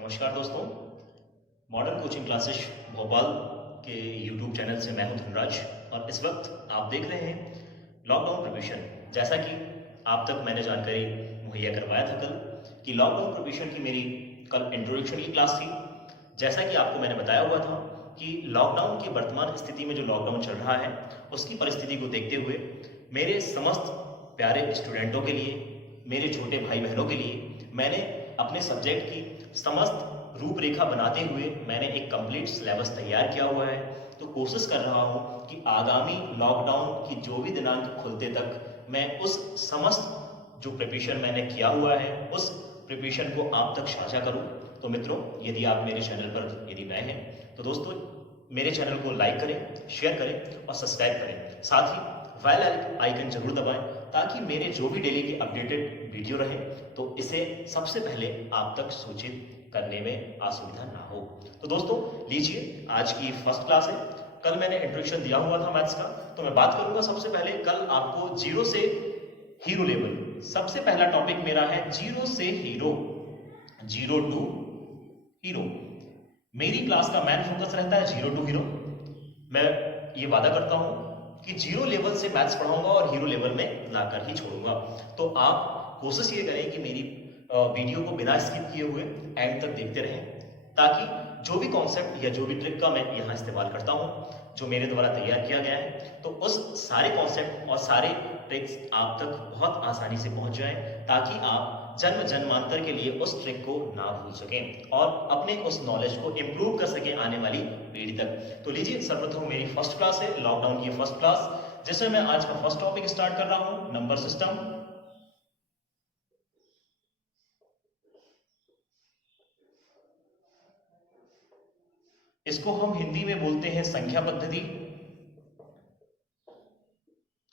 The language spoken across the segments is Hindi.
नमस्कार दोस्तों, मॉडर्न कोचिंग क्लासेस भोपाल के यूट्यूब चैनल से मैं हूं धनराज और इस वक्त आप देख रहे हैं लॉकडाउन प्रिपरेशन। जैसा कि आप तक मैंने जानकारी मुहैया करवाया था कल कि लॉकडाउन प्रिपरेशन की मेरी कल इंट्रोडक्शन की क्लास थी। जैसा कि आपको मैंने बताया हुआ था कि लॉकडाउन की वर्तमान स्थिति में जो लॉकडाउन चल रहा है उसकी परिस्थिति को देखते हुए मेरे समस्त प्यारे स्टूडेंटों के लिए, मेरे छोटे भाई बहनों के लिए मैंने अपने सब्जेक्ट की समस्त रूपरेखा बनाते हुए मैंने एक कंप्लीट सिलेबस तैयार किया हुआ है। तो कोशिश कर रहा हूं कि आगामी लॉकडाउन की जो भी दिनांक खुलते तक मैं उस समस्त जो प्रिपरेशन मैंने किया हुआ है उस प्रिपरेशन को आप तक साझा करूं। तो मित्रों, यदि आप मेरे चैनल पर यदि नए हैं तो दोस्तों मेरे चैनल को लाइक करें, शेयर करें और सब्सक्राइब करें। साथ ही बेल आइकन जरूर दबाएं ताकि मेरे जो भी डेली के अपडेटेड वीडियो रहे तो इसे सबसे पहले आप तक सूचित करने में असुविधा ना हो। तो दोस्तों लीजिए, आज की फर्स्ट क्लास है। कल मैंने इंट्रोडक्शन दिया हुआ था मैथ्स का, तो मैं बात करूंगा सबसे पहले कल आपको जीरो से हीरो लेवल। सबसे पहला टॉपिक मेरा है जीरो से हीरो, जीरो टू हीरो। मेरी क्लास का मेन फोकस रहता है जीरो टू हीरो। मैं ये वादा करता हूं कि जीरो लेवल से मैथ्स पढ़ाऊंगा और हीरो लेवल में लाकर ही छोड़ूंगा। तो आप कोशिश ये करें कि मेरी वीडियो को बिना स्किप किए हुए एंड तक देखते रहें, ताकि जो भी कॉन्सेप्ट या जो भी ट्रिक का मैं यहाँ इस्तेमाल करता हूँ जो मेरे द्वारा तैयार किया गया है, तो उस सारे कॉन्सेप्ट और सारे ट्रिक्स आप तक बहुत आसानी से पहुंच जाएं, ताकि आप जन्म जन्मांतर के लिए उस ट्रिक को ना भूल सकें और अपने उस नॉलेज को इंप्रूव कर सकें आने वाली पीढ़ी तक। तो लीजिए, सर्वप्रथम मेरी फर्स्ट क्लास है, लॉकडाउन की फर्स्ट क्लास, जिसमें मैं आज का फर्स्ट टॉपिक स्टार्ट कर रहा हूं, नंबर सिस्टम। इसको हम हिंदी में बोलते हैं संख्या पद्धति।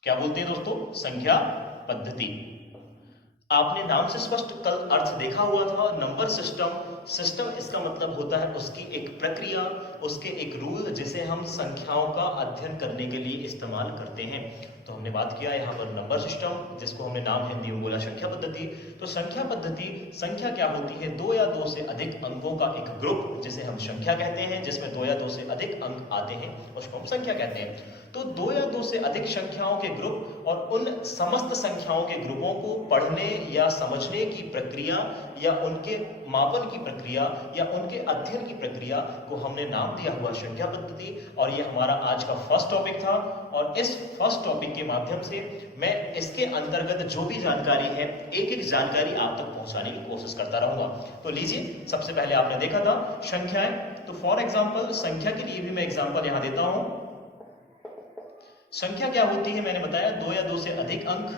क्या बोलते हैं दोस्तों? संख्या पद्धति। आपने नाम से स्पष्ट कल अर्थ देखा हुआ था, नंबर सिस्टम। सिस्टम इसका मतलब होता है उसकी एक प्रक्रिया, उसके एक रूल, जिसे हम संख्याओं का अध्ययन करने के लिए इस्तेमाल करते हैं। तो हमने बात किया यहाँ पर नंबर सिस्टम, जिसको हमने नाम हिंदी में बोला संख्या पद्धति। तो संख्या पद्धति, संख्या क्या होती है? दो या दो से अधिक अंकों का एक ग्रुप, जिसे हम संख्या कहते हैं, जिसमें दो या दो से अधिक अंक आते हैं, उसको हम संख्या कहते हैं। तो दो या दो से अधिक संख्याओं के ग्रुप और उन समस्त संख्याओं के ग्रुपों को पढ़ने या समझने की प्रक्रिया या उनके मापन की प्रक्रिया या उनके अध्ययन की प्रक्रिया को हमने नाम दिया हुआ संख्या पद्धति। और ये हमारा आज का फर्स्ट टॉपिक था और इस फर्स्ट टॉपिक के माध्यम से मैं इसके अंतर्गत जो भी जानकारी है एक एक जानकारी आप तक पहुंचाने की कोशिश करता रहूंगा। तो लीजिए, सबसे पहले आपने देखा था संख्याएं। तो फॉर एग्जाम्पल संख्या के लिए भी मैं एग्जाम्पल यहां देता हूं। संख्या क्या होती है? मैंने बताया दो या दो से अधिक अंक।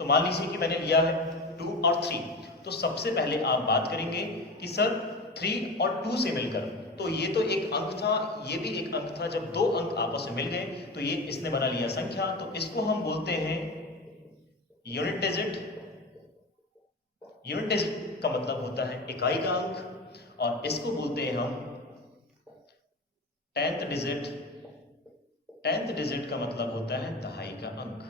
तो मान लीजिए कि मैंने लिया है 2 और 3। तो सबसे पहले आप बात करेंगे कि सर 3 और 2 से मिलकर, तो ये तो एक अंक था, ये भी एक अंक था। जब दो अंक आपस में मिल गए तो ये इसने बना लिया संख्या। तो इसको हम बोलते हैं यूनिट डिजिट। यूनिट डिजिट का मतलब होता है इकाई का अंक, और इसको बोलते हैं हम 10th डिजिट। 10th डिजिट का मतलब होता है दहाई का अंक।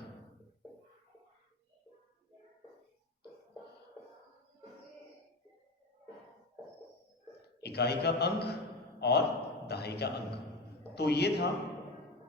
इकाई का अंक और दहाई का अंक। तो ये था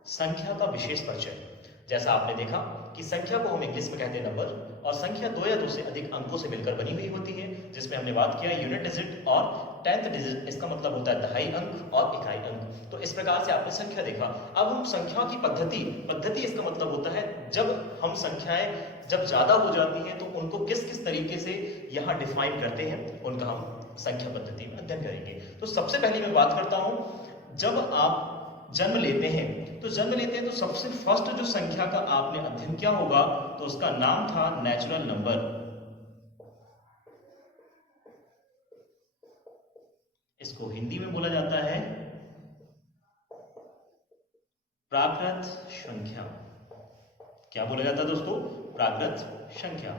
संख्या का विशेष परिचय। जैसा आपने देखा कि संख्या को हम इंग्लिश में कहते हैं नंबर, और संख्या दो या दो से अधिक अंकों से मिलकर बनी हुई होती है, जिसमें हमने बात किया यूनिट डिजिट और 10th डिजिट। इसका मतलब होता है दहाई अंक और इकाई अंक। तो इस प्रकार से आपने संख्या देखा। अब हम संख्या की पद्धति, पद्धति इसका मतलब होता है जब हम संख्याएं जब ज्यादा हो जाती हैं तो उनको किस किस तरीके से यहाँ डिफाइन करते हैं, उनका हम संख्या पद्धति में अध्ययन करेंगे। तो सबसे पहले मैं बात करता हूं, जब आप जन्म लेते हैं तो सबसे फर्स्ट जो संख्या का आपने अध्ययन किया होगा तो उसका नाम था नेचुरल नंबर। इसको हिंदी में बोला जाता है प्राकृत संख्या। क्या बोला जाता है दोस्तों? प्राकृत संख्या।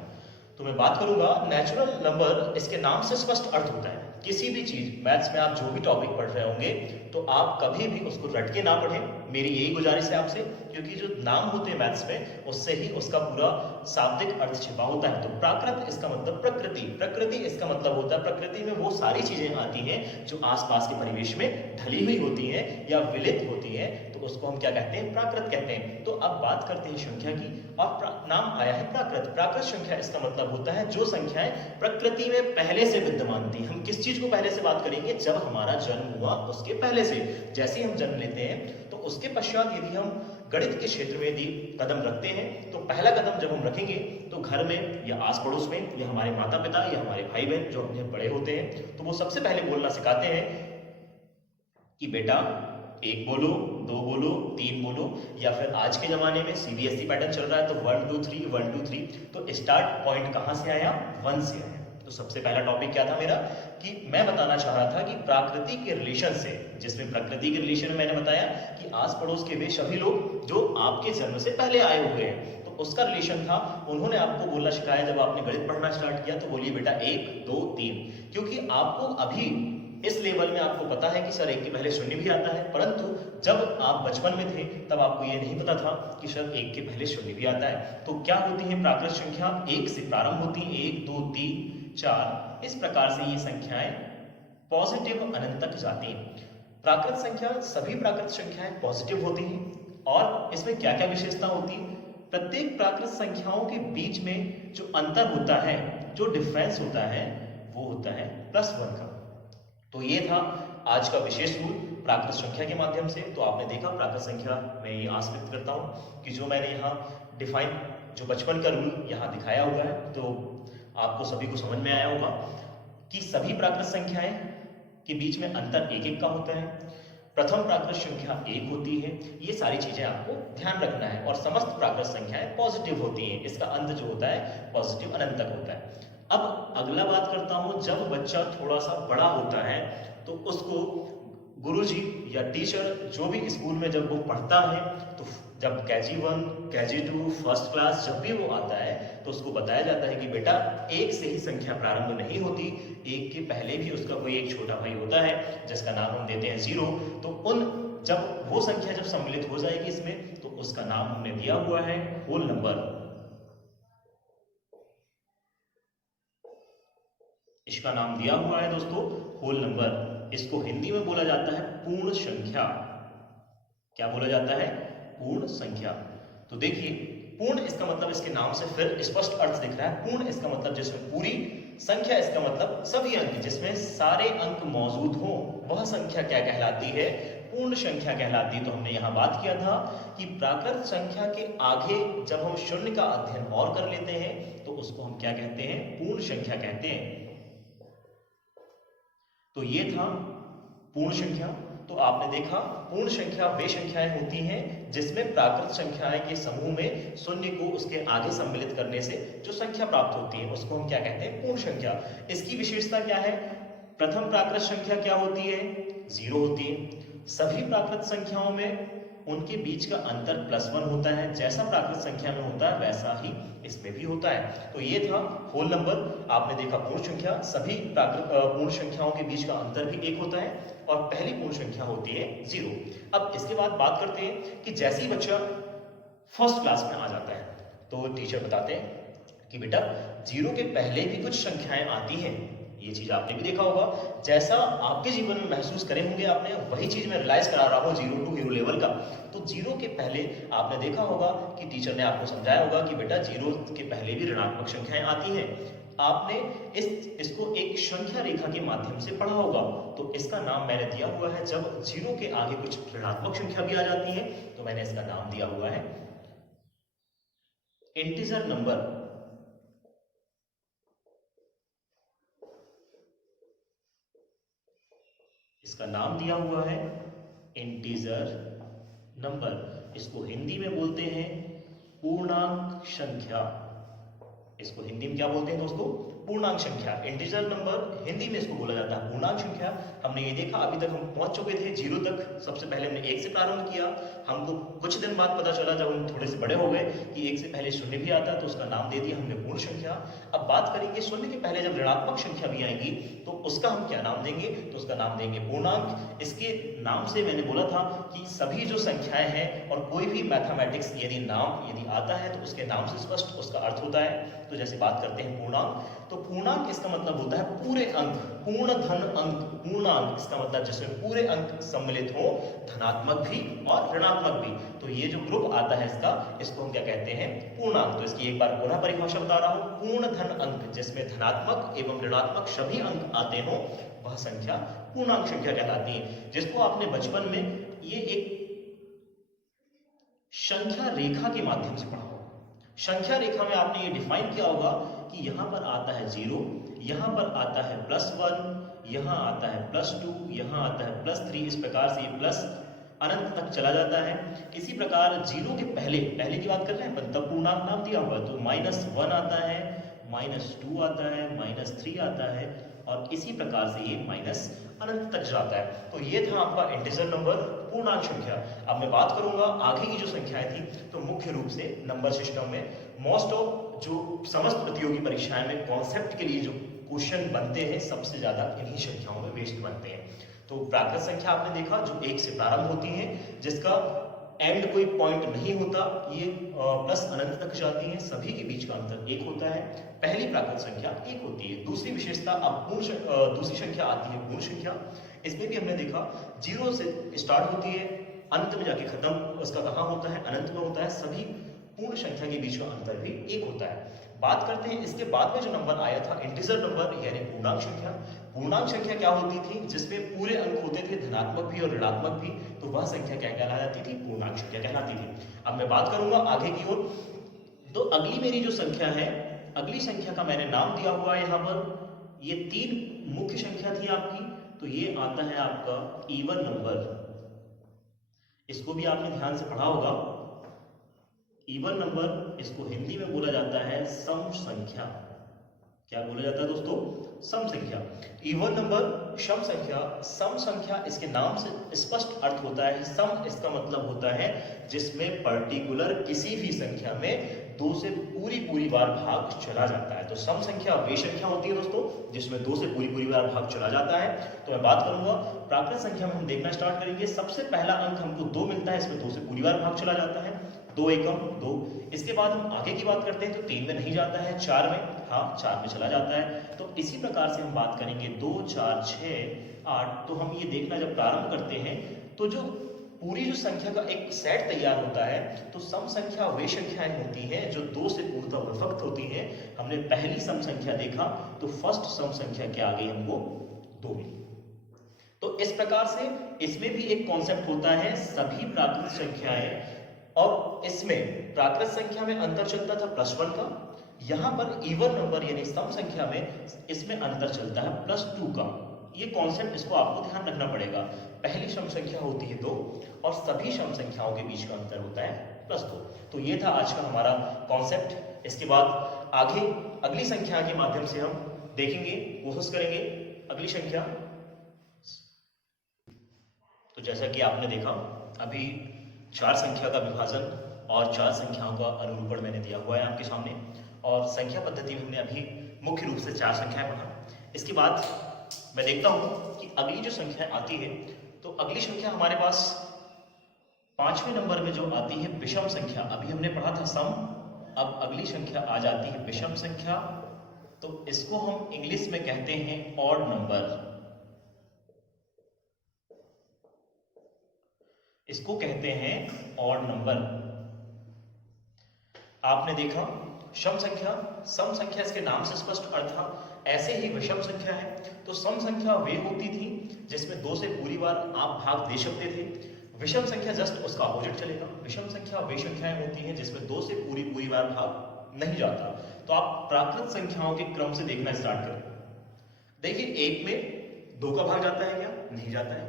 तो मैं बात करूंगा नेचुरल नंबर। इसके नाम से स्पष्ट अर्थ होता है किसी भी चीज, मैथ्स में आप जो भी टॉपिक पढ़ रहे होंगे तो आप कभी भी उसको रट के ना पढ़ें, मेरी यही गुजारिश है आपसे, क्योंकि जो नाम होते हैं मैथ्स में उससे ही उसका पूरा शाब्दिक अर्थ छिपा होता है। तो प्राकृत इसका मतलब प्रकृति, प्रकृति इसका मतलब होता है प्रकृति में वो सारी चीजें आती हैं जो आसपास के परिवेश में ढली हुई होती हैं या विलित होती हैं, तो उसको हम क्या कहते हैं, प्राकृत कहते हैं। तो अब बात करते हैं संख्या की, और नाम आया है प्राकृत। प्राकृत संख्या इसका मतलब होता है जो संख्याएं प्रकृति में पहले से विद्यमान थी। हम किस चीज को पहले से बात करेंगे, जब हमारा जन्म हुआ उसके पहले से, जैसे ही हम जन्म लेते हैं तो उसके पश्चात यदि हम गणित के क्षेत्र में यदि कदम रखते हैं तो पहला कदम जब हम रखेंगे तो घर में या आस पड़ोस में या हमारे माता पिता या हमारे भाई बहन जो हमसे बड़े होते हैं तो वो सबसे पहले बोलना सिखाते हैं कि बेटा 1 बोलो, 2 बोलो, 3 बोलो, या फिर आज के जमाने में सीबीएसई पैटर्न चल रहा है तो 1 2 3 1 2 3। तो स्टार्ट पॉइंट कहां से आया, 1 से आया। तो सबसे पहला टॉपिक क्या था मेरा, कि मैं बताना चाह रहा था कि प्रकृति के रिलेशन से, जिसमें प्रकृति के रिलेशन में मैंने बताया कि आस पड़ोस के वे सभी लोग जो आपके जन्म से पहले आए हुए हैं, तो उसका रिलेशन था। उन्होंने आपको बोलना सिखाया, जब आपने गणित पढ़ना स्टार्ट किया तो बोलिए बेटा 1 2 3, क्योंकि आपको अभी इस लेवल में आपको पता है कि सर 1 के पहले शून्य भी आता है, परंतु जब आप बचपन में थे तब आपको यह नहीं पता था कि सर 1 के पहले शून्य भी आता है। तो क्या होती है प्राकृत संख्या, 1 से प्रारंभ होती है, 1 2 3 4, इस प्रकार से ये संख्याएं पॉजिटिव अनंत तक जाती हैं। प्राकृत संख्या, सभी प्राकृत संख्याएं पॉजिटिव होती हैं, और इसमें क्या क्या विशेषता होती है, प्रत्येक प्राकृत संख्याओं के बीच में जो अंतर होता है, जो डिफरेंस होता है, वो होता है +1 का। तो ये था आज का विशेष रूल प्राकृत संख्या के माध्यम से। तो आपने देखा प्राकृत संख्या, मैं ये आस व्यक्त करता हूँ कि जो मैंने यहाँ डिफाइन, जो बचपन का रूल यहाँ दिखाया हुआ है, तो आपको सभी को समझ में आया होगा कि सभी प्राकृत संख्याएं के बीच में अंतर 1 1 का होता है। प्रथम प्राकृत संख्या 1 होती है, ये सारी चीजें आपको ध्यान रखना है, और समस्त प्राकृत संख्याएं पॉजिटिव होती हैं, इसका अंत जो होता है पॉजिटिव अनंत तक होता है। अब अगला बात करता हूं, जब बच्चा थोड़ा सा बड़ा होता है तो उसको गुरुजी या टीचर जो भी स्कूल में जब वो पढ़ता है, तो जब KG1 KG2 फर्स्ट क्लास जब भी वो आता है तो उसको बताया जाता है कि बेटा 1 से ही संख्या प्रारंभ नहीं होती, 1 के पहले भी उसका कोई एक छोटा भाई होता है जिसका नाम हम देते हैं 0। तो जब वो संख्या जब सम्मिलित हो जाएगी इसमें, तो उसका नाम हमने दिया हुआ है होल नंबर। इसका नाम दिया हुआ है दोस्तों होल नंबर। इसको हिंदी में बोला जाता है पूर्ण संख्या। क्या बोला जाता है, पूर्ण संख्या। तो देखिए, पूर्ण इसका मतलब इसके नाम से फिर स्पष्ट अर्थ दिख रहा है। पूर्ण इसका मतलब जिसमें पूरी, संख्या इसका मतलब सभी अंक, जिसमें सारे अंक मौजूद हो, वह संख्या क्या कहलाती है, पूर्ण संख्या कहलाती है। तो हमने यहां बात किया था कि प्राकृत संख्या के आगे जब हम शून्य का अध्ययन और कर लेते हैं तो उसको हम क्या कहते हैं, पूर्ण संख्या कहते हैं। तो ये था पूर्ण संख्या। तो आपने देखा पूर्ण संख्या वे संख्याएं होती हैं जिसमें प्राकृत संख्याएं के समूह में शून्य को उसके आगे सम्मिलित करने से जो संख्या प्राप्त होती है उसको हम क्या कहते हैं, पूर्ण संख्या। इसकी विशेषता क्या है, प्रथम प्राकृत संख्या क्या होती है, 0 होती है। सभी प्राकृत संख्याओं में उनके बीच का अंतर +1 होता है, जैसा प्राकृत संख्या में होता है वैसा ही इसमें भी होता है। तो ये था होल नंबर। आपने देखा पूर्ण संख्या, सभी पूर्ण संख्याओं के बीच का अंतर भी 1 होता है, और पहली पूर्ण संख्या होती है 0। अब इसके बाद बात करते हैं कि जैसे ही बच्चा फर्स्ट क्लास में आ जाता है तो टीचर बताते हैं कि बेटा 0 के पहले भी कुछ संख्याएं आती हैं। ये चीज आपने भी देखा होगा, जैसा आपके जीवन में महसूस करे होंगे आपने, वही चीज मैं रियलाइज करा रहा हूँ 0 टू हीरो लेवल का। तो 0 के पहले आपने देखा होगा कि टीचर ने आपको समझाया होगा कि बेटा 0 के पहले भी ऋणात्मक संख्याएं आती हैं। आपने इसको एक संख्या रेखा के माध्यम से पढ़ा होगा। तो इसका नाम मैंने दिया हुआ है, जब 0 के आगे कुछ ऋणात्मक संख्या भी आ जाती है तो मैंने इसका नाम दिया हुआ है इंटीजर नंबर। इसका नाम दिया हुआ है इंटीजर नंबर। इसको हिंदी में बोलते हैं पूर्णांक संख्या। इसको हिंदी में क्या बोलते हैं दोस्तों, पूर्णांक संख्या, इंटीजर नंबर हिंदी में इसको बोला जाता है पूर्णांक संख्या। हमने ये देखा अभी तक हम पहुंच चुके थे 0 तक। सबसे पहले हमने 1 से प्रारंभ किया। हमको कुछ दिन बाद पता चला जब हम थोड़े से बड़े हो गए कि 1 से पहले शून्य भी आता है, तो उसका नाम दे दिया हमने पूर्ण संख्या। अब बात करेंगे शून्य के पहले जब ऋणात्मक संख्या भी आएगी तो उसका हम क्या नाम देंगे, तो उसका नाम देंगे पूर्णांक। इसके नाम से मैंने बोला था कि सभी जो संख्याएं हैं और कोई भी मैथमेटिक्स यदि आता है तो उसके नाम से स्पष्ट उसका अर्थ होता है। तो जैसे बात करते हैं पूर्णांक, तो पूर्णांक इसका मतलब होता है पूरे अंक, पूर्ण धन अंक। पूर्णांक इसका मतलब जिसमें पूरे अंक सम्मिलित हो, धनात्मक भी और ऋणात्मक भी। तो ये जो ग्रुप आता है इसको हम क्या कहते हैं, पूर्णांक। तो इसकी एक बार पुनः परिभाषा बता रहा हूं, पूर्ण धन अंक जिसमें धनात्मक एवं ऋणात्मक सभी अंक आते हो वह संख्या पूर्णांक संख्या कहलाती है। जिसको आपने बचपन में ये एक संख्या रेखा के माध्यम से पढ़ा होगा। संख्या रेखा में आपने ये डिफाइन किया होगा कि यहां पर आता है 0, यहां पर आता है +1, यहां आता है +2, यहां आता है +3। इस प्रकार से ये प्लस अनंत तक चला जाता है। इसी प्रकार 0 के पहले की बात कर रहे हैं, तब पूर्णांक नाम दिया हुआ, तो -1 आता है, -2 आता है, -3 आता है, और इसी प्रकार से ये माइनस अनंत तक जाता है। तो ये था आपका इंटीजर नंबर, पूर्णांक संख्या। अब मैं बात करूंगा आगे की जो संख्याएं थी, तो मुख्य रूप से नंबर सिस्टम में मोस्ट ऑफ जो समस्त प्रतियोगी परीक्षाएं में कॉन्सेप्ट के लिए जो क्वेश्चन बनते हैं सबसे ज्यादा इन्हीं संख्याओं में बेस्ड बनते हैं। तो प्राकृत संख्या आपने देखा जो 1 से प्रारंभ होती है, जिसका एंड कोई पॉइंट नहीं होता, ये प्लस अनंत तक जाती है, सभी के बीच का अंतर 1 होता है। पहली प्राकृत संख्या 1 होती है। दूसरी विशेषता अब दूसरी संख्या आती है पूर्ण संख्या। इसमें भी हमने देखा 0 से स्टार्ट होती है, अंत में जाके खत्म उसका कहाँ होता है, अनंत में होता है। सभी पूर्ण संख्या के बीच का अंतर भी 1 होता है। बात करते हैं इसके बाद में जो नंबर आया था इंटीजर नंबर यानी पूर्णांक संख्या। पूर्णांक संख्या क्या होती थी, जिसमें पूरे अंक होते थे, धनात्मक भी और ऋणात्मक भी, तो वह संख्या क्या कहलाती थी, पूर्णांक संख्या कहलाती थी। अब मैं बात करूंगा आगे की ओर। तो अगली मेरी जो संख्या है, अगली संख्या का मैंने नाम दिया हुआ है यहाँ पर, ये 3 मुख्य संख्या थी आपकी, तो ये आता है आपका इवन नंबर। इसको भी आपने ध्यान से पढ़ा होगा। इवन नंबर, इसको हिंदी में बोला जाता है सम संख्या। क्या बोला जाता है दोस्तों, सम संख्या। इवन नंबर, सम संख्या। सम संख्या इसके नाम से स्पष्ट अर्थ होता है। सम इसका मतलब होता है जिसमें पर्टिकुलर किसी भी संख्या में 2 से पूरी बार भाग चला जाता है। तो सम संख्या वे संख्या होती है दोस्तों जिसमें 2 से पूरी बार भाग चला जाता है। तो मैं बात करूंगा प्राकृत संख्या में हम देखना स्टार्ट करेंगे। सबसे पहला अंक हमको 2 मिलता है, इसमें 2 से पूरी बार भाग चला जाता है, 2 एकम 2। इसके बाद हम आगे की बात करते हैं तो 3 में नहीं जाता है, 4 में, हाँ 4 में चला जाता है। तो इसी प्रकार से हम बात करेंगे 2, 4, 6, 8। तो हम ये देखना जब प्रारंभ करते हैं तो जो पूरी जो संख्या का एक सेट तैयार होता है, तो सम संख्या वे संख्याएं होती हैं जो 2 से पूर्णतः विभक्त होती हैं। हमने पहली सम संख्या देखा तो फर्स्ट सम संख्या क्या आ गई हमको, 2 मिली। तो इस प्रकार से इसमें भी एक कॉन्सेप्ट होता है, सभी प्राकृत संख्याएं, और इसमें प्राकृत संख्या में अंतर चलता था +1 का, यहां पर इवन नंबर यानी सम संख्या में इसमें अंतर चलता है +2 का। ये कॉन्सेप्ट इसको आपको ध्यान रखना पड़ेगा। पहली सम संख्या होती है 2 और सभी सम संख्याओं के बीच का अंतर होता है +2। तो ये था आज का हमारा कॉन्सेप्ट। इसके बाद आगे अगली संख्या के माध्यम से हम देखेंगे, कोशिश करेंगे अगली संख्या। तो जैसा कि आपने देखा अभी 4 संख्या का विभाजन और 4 संख्याओं का अनुरूपण मैंने दिया हुआ है आपके सामने, और संख्या पद्धति में हमने अभी मुख्य रूप से 4 संख्याएं पढ़ा। इसके बाद मैं देखता हूं कि अगली जो संख्या आती है, तो अगली संख्या हमारे पास 5वें नंबर में जो आती है विषम संख्या। अभी हमने पढ़ा था सम, अब अगली संख्या आ जाती है विषम संख्या। तो इसको हम इंग्लिश में कहते हैं ऑड नंबर। इसको कहते हैं ऑड नंबर। आपने देखा सम संख्या, सम संख्या इसके नाम से स्पष्ट अर्थ था, ऐसे ही विषम संख्या है। तो सम संख्या वे होती थी जिसमें 2 से पूरी बार आप भाग दे सकते थे। विषम संख्या जस्ट उसका अपोजिट चलेगा। विषम संख्या वे संख्याएं होती हैं जिसमें 2 से पूरी बार भाग नहीं जाता। तो आप प्राकृत संख्याओं के क्रम से देखना स्टार्ट करें। देखिए 1 में 2 का भाग जाता है क्या, नहीं जाता है।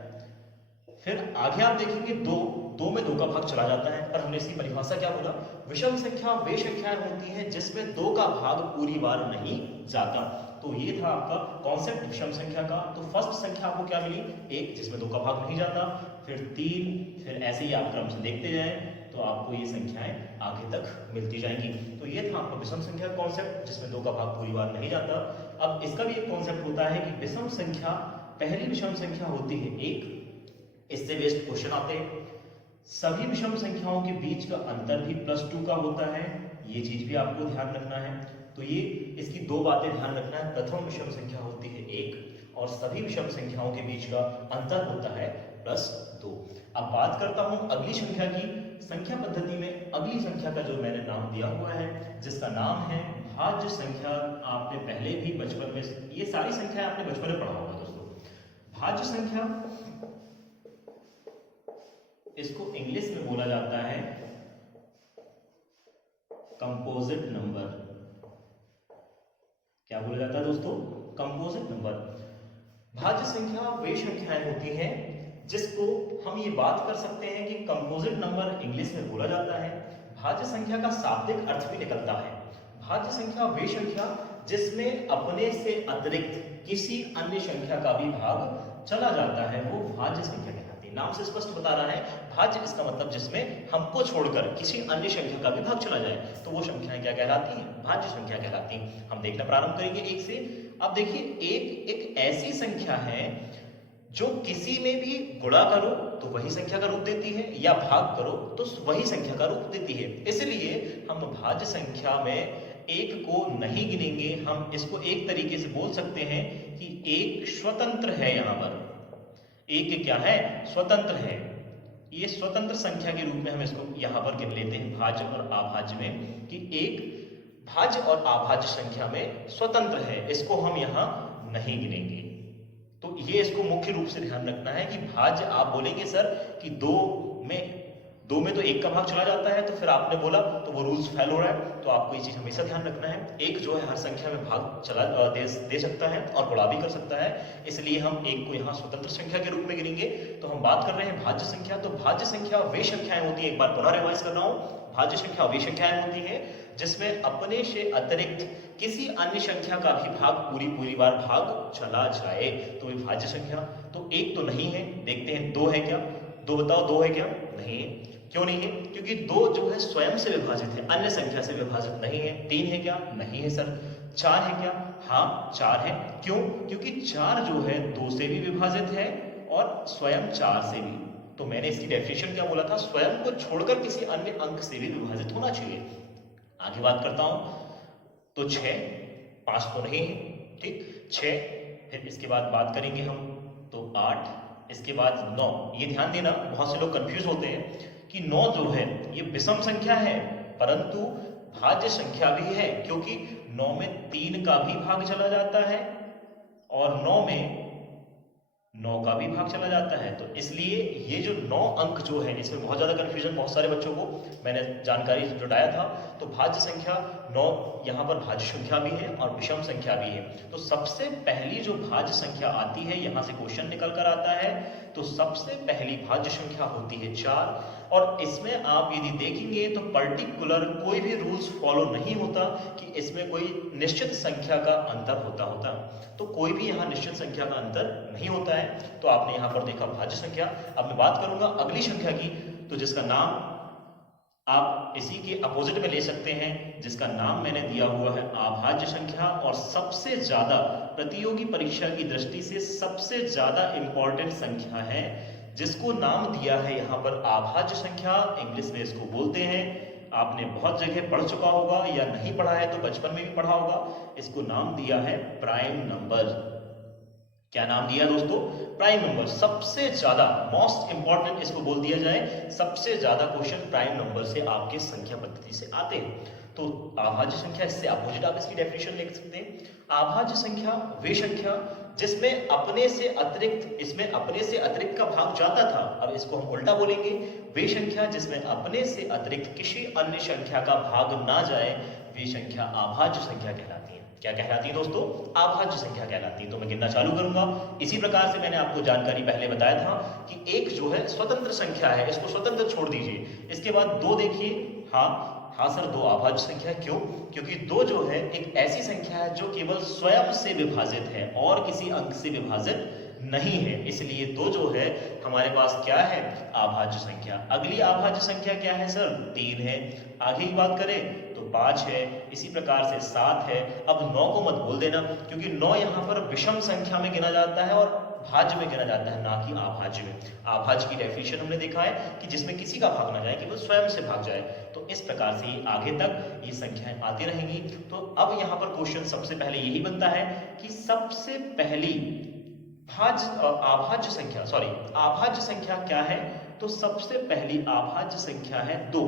फिर आगे आप देखेंगे दो, दो में दो का भाग चला जाता है, पर हमने इसकी परिभाषा क्या बोला, विषम संख्या वे संख्याएं होती हैं जिसमें दो का भाग पूरी बार नहीं जाता। तो ये था आपका कॉन्सेप्ट विषम संख्या का। तो फर्स्ट संख्या आपको क्या मिली, एक, जिसमें दो का भाग नहीं जाता, फिर तीन, फिर ऐसे ही आप क्रम से देखते जाएं तो आपको ये संख्याएं आगे तक मिलती जाएंगी। तो ये था आपका विषम संख्या कॉन्सेप्ट जिसमें दो का भाग पूरी बार नहीं जाता। अब इसका भी एक कॉन्सेप्ट होता है कि विषम संख्या, पहली विषम संख्या होती है एक, इससे बेस्ड क्वेश्चन आते हैं। सभी विषम संख्याओं के बीच का अंतर भी +2 का होता है, ये चीज भी आपको ध्यान रखना है। तो ये इसकी दो बातें ध्यान रखना है, प्रथम विषम संख्या होती है एक और सभी विषम संख्याओं के बीच का अंतर होता है +2। अब बात करता हूं अगली संख्या की। संख्या पद्धति में अगली संख्या का जो मैंने नाम दिया हुआ है, जिसका नाम है भाज्य संख्या। आपने पहले भी बचपन में ये सारी संख्याएं आपने बचपन में पढ़ा होगा दोस्तों। भाज्य संख्या, इसको इंग्लिश में बोला जाता है कंपोजिट नंबर। क्या बोला जाता है दोस्तों, कंपोजिट नंबर। भाज्य संख्या वे संख्याएं होती हैं जिसको हम ये बात कर सकते हैं कि कंपोजिट नंबर इंग्लिश में बोला जाता है। भाज्य संख्या का शाब्दिक अर्थ भी निकलता है। भाज्य संख्या वे संख्या जिसमें अपने से अतिरिक्त किसी अन्य संख्या का भी भाग चला जाता है, वो भाज्य संख्या कहलाती है। नाम से स्पष्ट बता रहा है, भाज्य इसका मतलब जिसमें हमको छोड़कर किसी अन्य संख्या का भी भाग चला जाए, तो वो संख्याएं क्या कहलाती हैं, भाज्य संख्या कहलाती हैं। हम देखना प्रारंभ करेंगे एक से। अब देखिए, एक ऐसी संख्या है जो किसी में भी गुणा करो तो वही संख्या का रूप देती है, या भाग करो तो वही संख्या का रूप देती है। इसलिए हम भाज्य संख्या में एक को नहीं गिनेंगे। हम इसको एक तरीके से बोल सकते हैं कि एक स्वतंत्र है। यहाँ पर एक क्या है, स्वतंत्र है। ये स्वतंत्र संख्या के रूप में हम इसको यहाँ पर गिन लेते हैं भाज्य और अभाज्य में, कि एक भाज्य और अभाज्य संख्या में स्वतंत्र है, इसको हम यहाँ नहीं गिनेंगे। तो ये इसको मुख्य रूप से ध्यान रखना है कि भाज्य, आप बोलेंगे सर कि दो में तो एक का भाग चला जाता है, तो फिर आपने बोला तो वो रूल्स फेल हो रहा है। तो आपको ये चीज हमेशा ध्यान रखना है, एक जो है हर संख्या में भाग चला दे सकता है और गुणा भी कर सकता है, इसलिए हम एक को यहाँ स्वतंत्र संख्या के रूप में गिनेंगे। तो हम बात कर रहे हैं भाज्य संख्या। तो भाज्य संख्या वे संख्याएं होती है, एक बार पुनः रिवाइज कर रहा हूँ, भाज्य संख्या वे संख्याएं होती है जिसमें अपने से अतिरिक्त किसी अन्य संख्या का भी भाग पूरी बार भाग चला जाए, तो ये भाज्य संख्या। तो एक तो नहीं है, देखते हैं दो है क्या, दो बताओ, दो है क्या, नहीं है। क्यों नहीं है, क्योंकि दो जो है स्वयं से विभाजित है, अन्य संख्या से विभाजित नहीं है। तीन है क्या, नहीं है सर। चार है क्या, हाँ चार है। क्यों, क्योंकि चार जो है दो से भी विभाजित है और स्वयं चार से भी। तो मैंने इसकी डेफिनेशन क्या बोला था, स्वयं को छोड़कर किसी अन्य अंक से भी विभाजित होना चाहिए। आगे बात करता हूं, तो 6, 5 तो नहीं है, ठीक, 6। फिर इसके बाद बात करेंगे हम तो 8, इसके बाद 9। ये ध्यान देना, बहुत से लोग कंफ्यूज होते हैं कि 9 जो है ये विषम संख्या है परंतु भाज्य संख्या भी है, क्योंकि 9 में 3 का भी भाग चला जाता है और 9 में 9 का भी भाग चला जाता है। तो इसलिए ये जो 9 अंक जो है, इसमें बहुत ज्यादा कंफ्यूजन बहुत सारे बच्चों को मैंने जानकारी जुटाया था। तो भाज्य संख्या 9 यहाँ पर भाज्य संख्या भी है और विषम संख्या भी है। तो सबसे पहली जो भाज्य संख्या आती है, यहाँ से क्वेश्चन निकल कर आता है, तो सबसे पहली भाज्य संख्या होती है 4। और इसमें आप यदि देखेंगे तो पर्टिकुलर कोई भी रूल्स फॉलो नहीं होता कि इसमें कोई निश्चित संख्या का अंतर होता। तो कोई भी यहाँ निश्चित संख्या का अंतर नहीं होता है। तो आपने यहाँ पर देखा भाज्य संख्या। अब मैं बात करूंगा अगली संख्या की, तो जिसका नाम आप इसी के अपोजिट में ले सकते हैं, जिसका नाम मैंने दिया हुआ है अभाज्य संख्या। और सबसे ज्यादा प्रतियोगी परीक्षा की दृष्टि से सबसे ज्यादा इंपॉर्टेंट संख्या है, जिसको नाम दिया है यहाँ पर अभाज्य संख्या, इंग्लिश में इसको बोलते हैं। आपने बहुत जगह पढ़ चुका होगा या नहीं पढ़ा है तो बचपन में भी पढ़ा होगा। इसको नाम दिया है प्राइम नंबर। क्या नाम दिया दोस्तों, प्राइम नंबर। सबसे ज्यादा मोस्ट इंपॉर्टेंट इसको बोल दिया जाए, सबसे ज्यादा क्वेश्चन प्राइम नंबर से आपके संख्या पद्धति से आते हैं। तो अभाज्य संख्या, इससे अपोजिट आप इसकी डेफिनेशन लिख सकते हैं। अभाज्य संख्या वे संख्या जिसमें अपने से अतिरिक्त, इसमें अपने से अतिरिक्त का भाग जाता था, अब इसको हम उल्टा बोलेंगे, वे संख्या जिसमें अपने से अतिरिक्त किसी अन्य संख्या का भाग ना जाए, वे संख्या अभाज्य संख्या कहलाती है। क्या कहलाती है दोस्तों? अभाज्य संख्या कहलाती है। तो मैं गिनना चालू करूंगा। इसी प्रकार से मैंने आपको जानकारी पहले बताया था कि एक जो है स्वतंत्र संख्या है, इसको स्वतंत्र छोड़ दीजिए। इसके बाद दो देखिए, हाँ सर, दो अभाज्य संख्या। क्यों? क्योंकि दो जो है एक ऐसी संख्या है जो केवल स्वयं से विभाजित है और किसी अंक से विभाजित नहीं है, इसलिए दो जो है हमारे पास क्या है? अभाज्य संख्या। अगली अभाज्य संख्या क्या है सर? 3 है। आगे की बात करें तो 5 है, इसी प्रकार से 7 है। अब 9 को मत बोल देना, क्योंकि 9 यहाँ पर विषम संख्या में गिना जाता है और भाज्य में गिना जाता है, ना कि अभाज्य में। अभाज्य की डेफिनेशन हमने देखा है कि जिसमें किसी का भाग ना जाए, केवल स्वयं से भाग जाए। तो इस प्रकार से आगे तक ये संख्याएं आती रहेंगी। तो अब यहाँ पर क्वेश्चन सबसे पहले यही बनता है कि सबसे पहली अभाज्य संख्या क्या है? तो सबसे पहली अभाज्य संख्या है 2।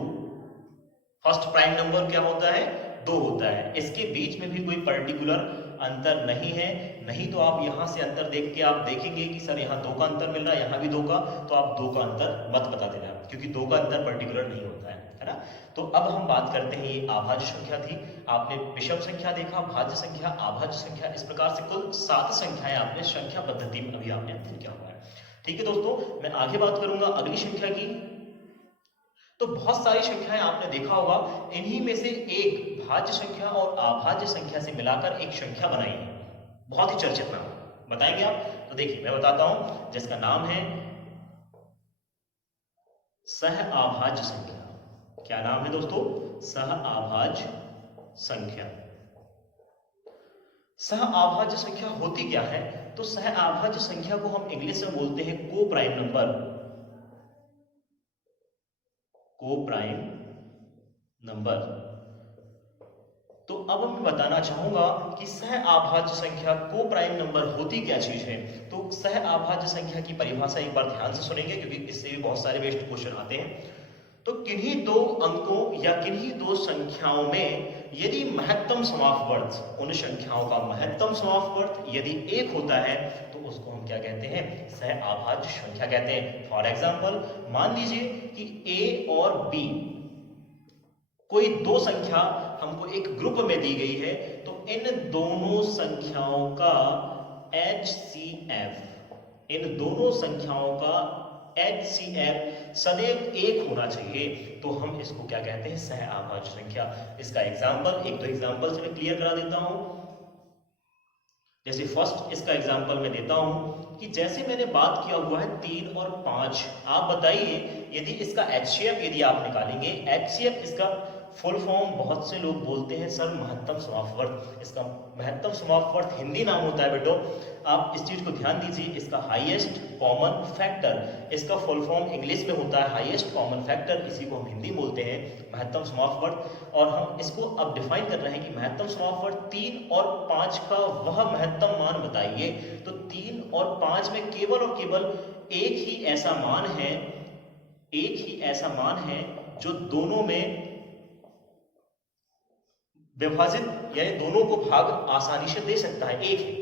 फर्स्ट प्राइम नंबर क्या होता है? 2 होता है। इसके बीच में भी कोई पर्टिकुलर अंतर नहीं है। नहीं तो आप यहां से अंतर देख के आप देखेंगे कि सर यहाँ 2 का अंतर मिल रहा है, यहाँ भी 2 का, तो आप 2 का अंतर मत बता देना, क्योंकि 2 का अंतर पर्टिकुलर नहीं होता है ना। तो अब हम बात करते हैं, ये अभाज्य संख्या थी। आपने विषम संख्या देखा, भाज्य संख्या, अभाज्य संख्या, इस प्रकार से कुल 7 संख्याएं आपने संख्या पद्धति में अभी आपने अध्ययन किया हुआ है। ठीक है दोस्तों, मैं आगे बात करूंगा अगली संख्या की। तो बहुत सारी संख्याएं आपने देखा होगा, इन्हीं में से एक भाज्य संख्या और अभाज्य संख्या से मिलाकर एक संख्या बनाई है, बहुत ही चर्चित नाम। बताएंगे आप? तो देखिए मैं बताता हूं, जिसका नाम है सहअभाज्य संख्या। क्या नाम है दोस्तों? सहअभाज्य संख्या। सहअभाज्य संख्या होती क्या है? तो सहअभाज्य संख्या को हम इंग्लिश में बोलते हैं को प्राइम नंबर। को प्राइम नंबर। तो अब मैं बताना चाहूंगा कि सहअभाज्य संख्या को प्राइम नंबर होती क्या चीज है। तो सहअभाज्य संख्या की परिभाषा एक बार ध्यान से सुनेंगे, क्योंकि इससे भी बहुत सारे बेस्ट क्वेश्चन आते हैं। तो किन्हीं दो अंकों या किन्हीं दो संख्याओं में यदि महत्तम समापवर्त, उन संख्याओं का महत्तम समापवर्त यदि 1 होता है, तो उसको हम क्या कहते हैं? सहअभाज्य संख्या कहते हैं। फॉर एग्जाम्पल, मान लीजिए कि A और B, कोई दो संख्या हमको एक ग्रुप में दी गई है, तो इन दोनों संख्याओं का HCF, इन दोनों संख्याओं का HCF सदैव 1 होना चाहिए। तो हम इसको क्या कहते हैं? सहअभाज्य संख्या। इसका एग्जाम्पल, एक दो एग्जाम्पल से मैं क्लियर करा देता हूं। जैसे फर्स्ट इसका एग्जाम्पल मैं देता हूं कि जैसे मैंने बात किया हुआ है 3 और 5। आप बताइए, यदि इसका HCF यदि आप निकालेंगे, HCF इसका फुल फॉर्म बहुत से लोग बोलते हैं सर महत्तम समापवर्त। इसका महत्तम समापवर्त हिंदी नाम होता है बेटो, आप इस चीज को ध्यान दीजिए। इसका हाईएस्ट कॉमन फैक्टर, इसका फुल फॉर्म इंग्लिश में होता है हाईएस्ट कॉमन फैक्टर, इसी को हम हिंदी बोलते हैं महत्तम समापवर्त। और हम इसको अब डिफाइन कर रहे हैं कि महत्तम समापवर्त 3 और 5 का वह महत्तम मान बताइए। तो 3 और 5 में केवल और केवल एक ही ऐसा मान है जो दोनों में विभाजित, यानी दोनों को भाग आसानी से दे सकता है, एक है।